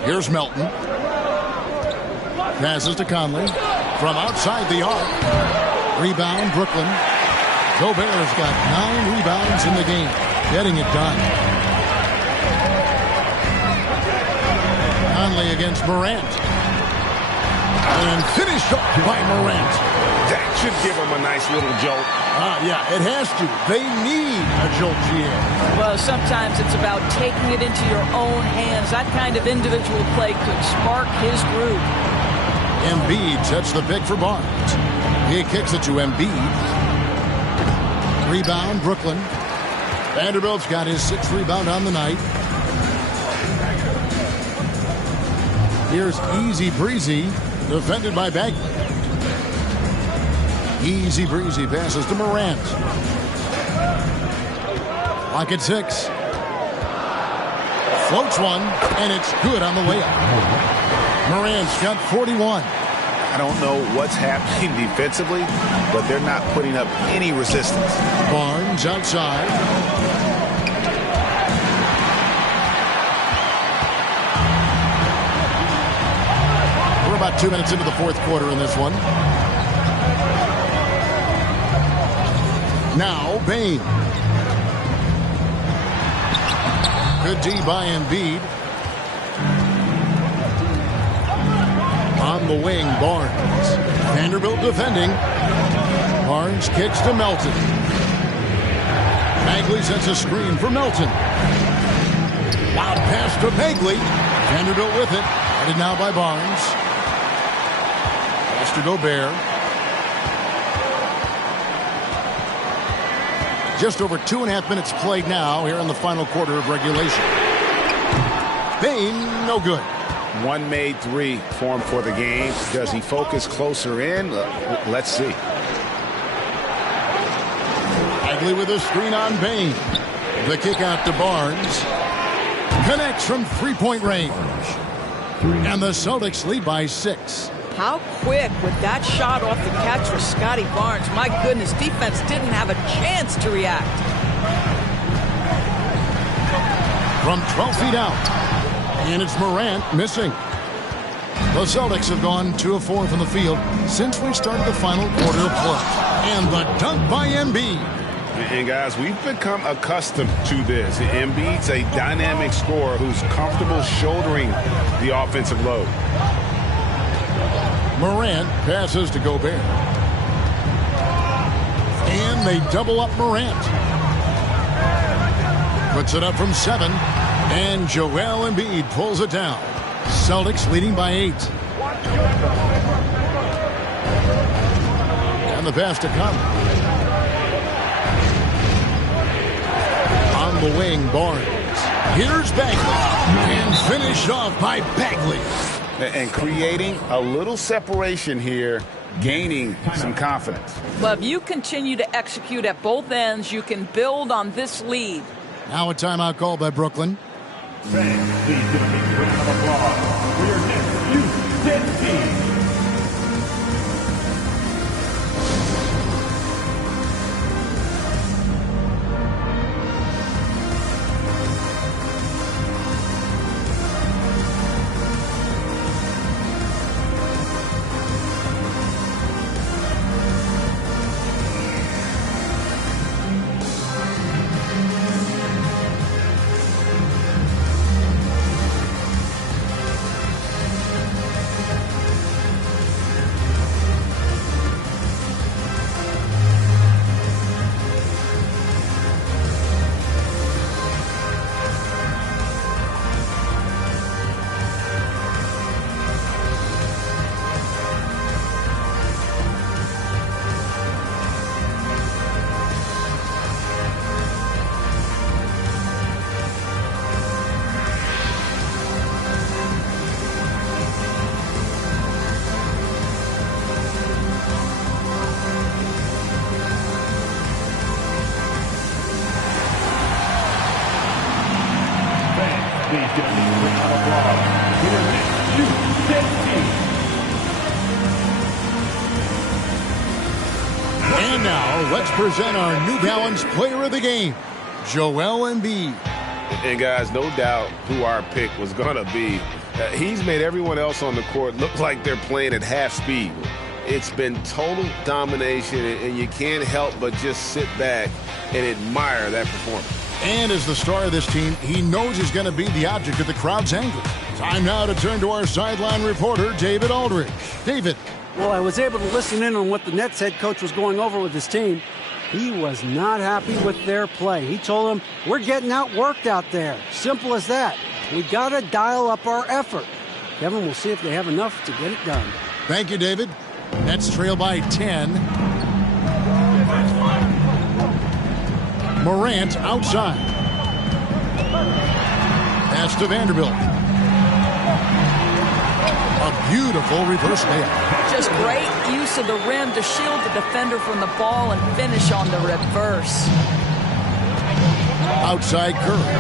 Here's Melton. Passes to Conley. From outside the arc. Rebound, Brooklyn. Gobert's got 9 rebounds in the game. Getting it done. Conley against Morant. And finished off by Morant. That should give them a nice little jolt. Yeah, it has to. They need a jolt, GA. Well, sometimes it's about taking it into your own hands. That kind of individual play could spark his groove. Embiid sets the pick for Barnes. He kicks it to Embiid. Rebound, Brooklyn. Vanderbilt's got his 6th rebound on the night. Here's Easy Breezy, defended by Bagley. Easy Breezy passes to Morant. Lock at 6. Floats one, and it's good on the layup. Morant's got 41. I don't know what's happening defensively, but they're not putting up any resistance. Barnes outside. We're about 2 minutes into the 4th quarter in this one. Now, Bane. Good D by Embiid. On the wing, Barnes. Vanderbilt defending. Barnes kicks to Melton. Bagley sets a screen for Melton. Wild pass to Bagley. Vanderbilt with it. Headed now by Barnes. Pass to Gobert. Just over 2.5 minutes played now here in the final quarter of regulation. Bane, no good. One made 3 for him for the game. Does he focus closer in? Let's see. Bagley with a screen on Bane. The kick out to Barnes. Connects from 3-point range. And the Celtics lead by 6. How quick with that shot off the catch for Scotty Barnes. My goodness, defense didn't have a chance to react. From 12 feet out. And it's Morant missing. The Celtics have gone 2 of 4 from the field since we started the final quarter of play. And the dunk by Embiid. And guys, we've become accustomed to this. Embiid's a dynamic scorer who's comfortable shouldering the offensive load. Morant passes to Gobert. And they double up Morant. Puts it up from 7. And Joel Embiid pulls it down. Celtics leading by 8. And the pass to come. On the wing, Barnes. Here's Bagley. And finished off by Bagley. And creating a little separation here, gaining some confidence. Well, if you continue to execute at both ends, you can build on this lead. Now a timeout call by Brooklyn. Fans, please give a big round of applause for your next Houston team. And now, let's present our New Balance Player of the Game, Joel Embiid. And guys, no doubt who our pick was going to be. He's made everyone else on the court look like they're playing at half speed. It's been total domination, and you can't help but just sit back and admire that performance. And as the star of this team, he knows he's going to be the object of the crowd's anger. Time now to turn to our sideline reporter, David Aldridge. David. Well, I was able to listen in on what the Nets head coach was going over with his team. He was not happy with their play. He told them, we're getting outworked out there. Simple as that. We got to dial up our effort. Kevin, we'll see if they have enough to get it done. Thank you, David. Nets trail by 10. Morant outside. Pass to Vanderbilt. A beautiful reverse layup. Just great use of the rim to shield the defender from the ball and finish on the reverse. Outside Curry.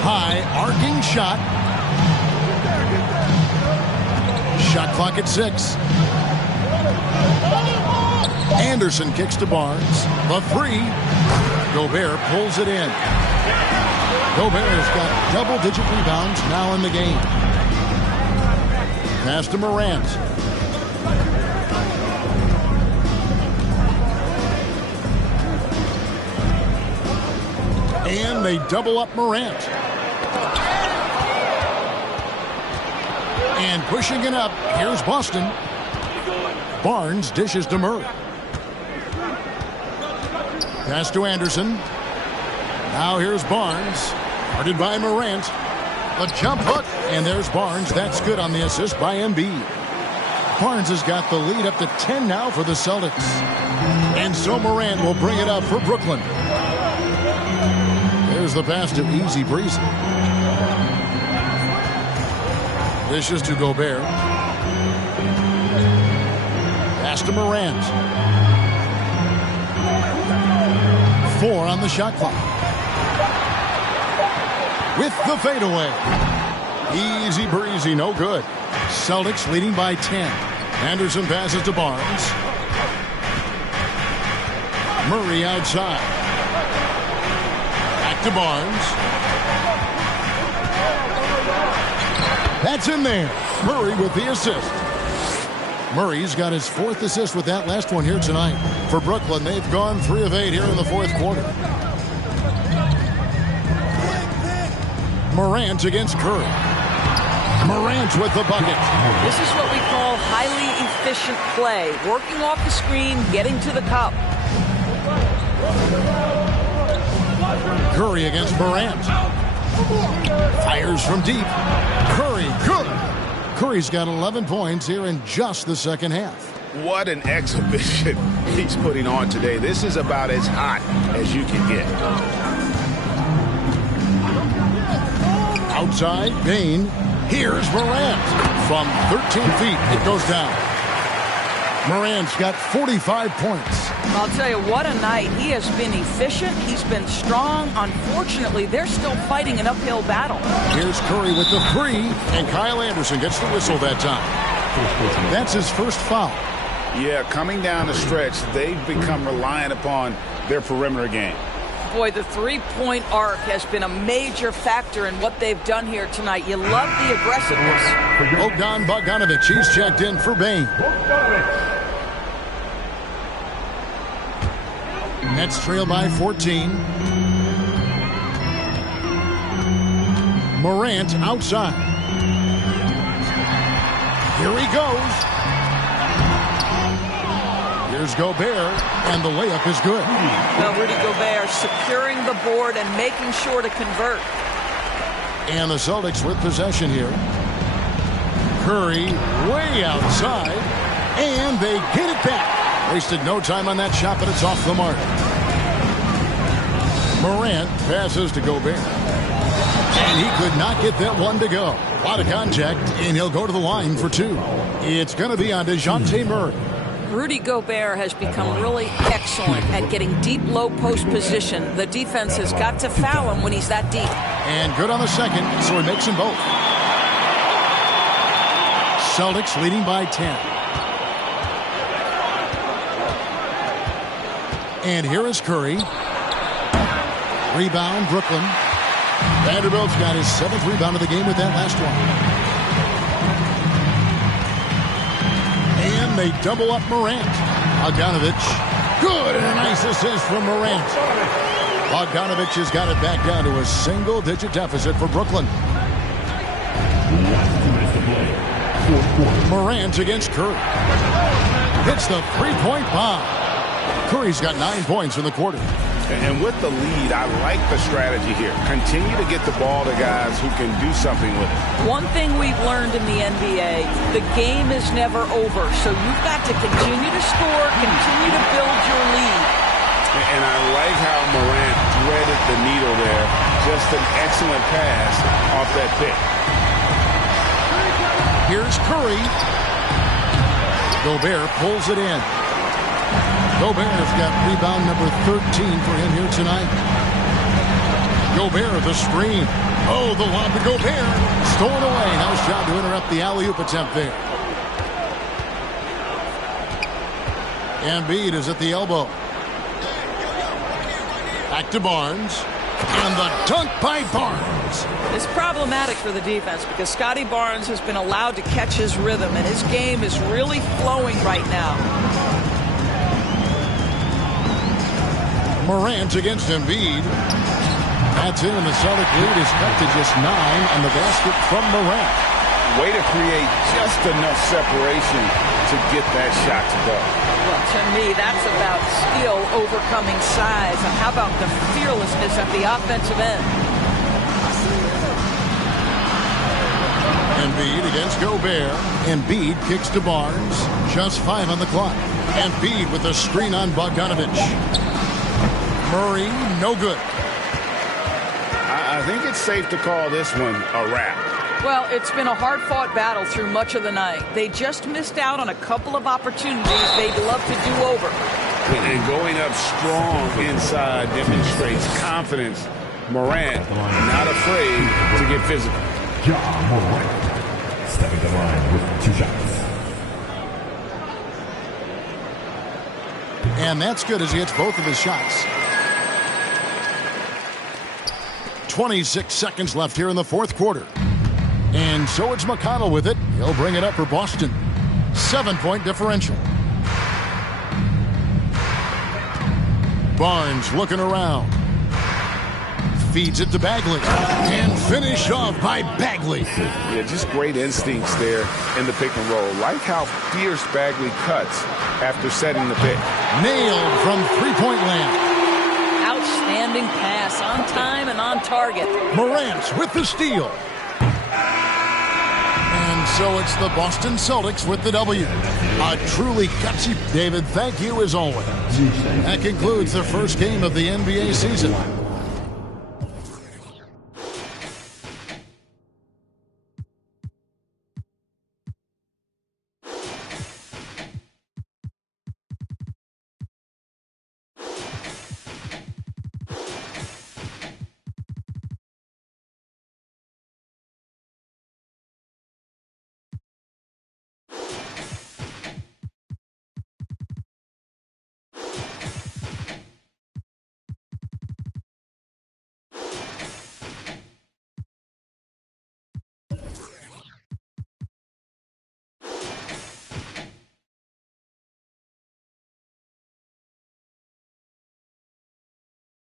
High arcing shot. Shot clock at 6. Anderson kicks to Barnes. The three. Gobert pulls it in. Gobert has got double-digit rebounds now in the game. Pass to Morant. And they double up Morant. And pushing it up, here's Boston. Barnes dishes to Murray. Pass to Anderson. Now here's Barnes. Guarded by Morant. A jump hook. And there's Barnes. That's good on the assist by Embiid. Barnes has got the lead up to 10 now for the Celtics. And so Morant will bring it up for Brooklyn. There's the pass to Easy Breezy. Dishes to Gobert. Pass to Morant. 4 on the shot clock. With the fadeaway. Easy breezy, no good. Celtics leading by 10. Anderson passes to Barnes. Murray outside. Back to Barnes. That's in there. Murray with the assist. Murray's got his 4th assist with that last one here tonight. For Brooklyn, they've gone 3 of 8 here in the 4th quarter. Morant against Curry. Morant with the bucket. This is what we call highly efficient play. Working off the screen, getting to the cup. Curry against Morant. Fires from deep. Curry, good. Curry's got 11 points here in just the second half. What an exhibition he's putting on today. This is about as hot as you can get. Outside, Bain. Here's Morant. From 13 feet, it goes down. Morant's got 45 points. I'll tell you, what a night. He has been efficient. He's been strong. Unfortunately, they're still fighting an uphill battle. Here's Curry with the 3, and Kyle Anderson gets the whistle that time. That's his first foul. Yeah, coming down the stretch, they've become reliant upon their perimeter game. Boy, the three-point arc has been a major factor in what they've done here tonight. You love the aggressiveness. Bogdan Bogdanovic, he's checked in for Bain. Nets trail by 14. Morant outside. Here he goes. Here's Gobert, and the layup is good. Well, Rudy Gobert securing the board and making sure to convert. And the Celtics with possession here. Curry way outside, and they get it back. Wasted no time on that shot, but it's off the mark. Morant passes to Gobert. And he could not get that one to go. A lot of contact, and he'll go to the line for 2. It's going to be on DeJounte Murray. Rudy Gobert has become really excellent at getting deep, low post position. The defense has got to foul him when he's that deep. And good on the second, so he makes them both. Celtics leading by 10. And here is Curry. Rebound, Brooklyn. Vanderbilt's got his 7th rebound of the game with that last one. And they double up Morant. Bogdanovic. Good, and a nice assist from Morant. Bogdanovich has got it back down to a single-digit deficit for Brooklyn. Last 2 minutes to play. Fourth quarter. Morant against Curry. Hits the three-point bomb. Curry's got 9 points in the quarter. And with the lead, I like the strategy here. Continue to get the ball to guys who can do something with it. One thing we've learned in the NBA, the game is never over. So you've got to continue to score, continue to build your lead. And I like how Morant threaded the needle there. Just an excellent pass off that pick. Here's Curry. Gobert pulls it in. Gobert's got rebound number 13 for him here tonight. Gobert, the screen. Oh, the lob to Gobert. Stolen away. Nice job to interrupt the alley-oop attempt there. Embiid is at the elbow. Back to Barnes. And the dunk by Barnes. It's problematic for the defense because Scotty Barnes has been allowed to catch his rhythm, and his game is really flowing right now. Morant against Embiid. That's in, and the Celtic lead is cut to just 9 on the basket from Morant. Way to create just enough separation to get that shot to go. Well, to me, that's about skill overcoming size. And how about the fearlessness at the offensive end? Embiid against Gobert. Embiid kicks to Barnes. Just 5 on the clock. Embiid with a screen on Bogdanovich. Murray, no good. I think it's safe to call this one a wrap. Well, it's been a hard-fought battle through much of the night. They just missed out on a couple of opportunities they'd love to do over. And going up strong inside demonstrates confidence. Morant not afraid to get physical. Ja Morant stepping to the line with 2 shots. And that's good as he hits both of his shots. 26 seconds left here in the fourth quarter. And so it's McConnell with it. He'll bring it up for Boston. 7-point differential. Barnes looking around. Feeds it to Bagley. And finish off by Bagley. Yeah, just great instincts there in the pick and roll. Like how fierce Bagley cuts after setting the pick. Nailed from three-point land. Outstanding pass, on time and on target. Morant with the steal. And so it's the Boston Celtics with the W. A truly gutsy. David, thank you as always. That concludes the first game of the NBA season.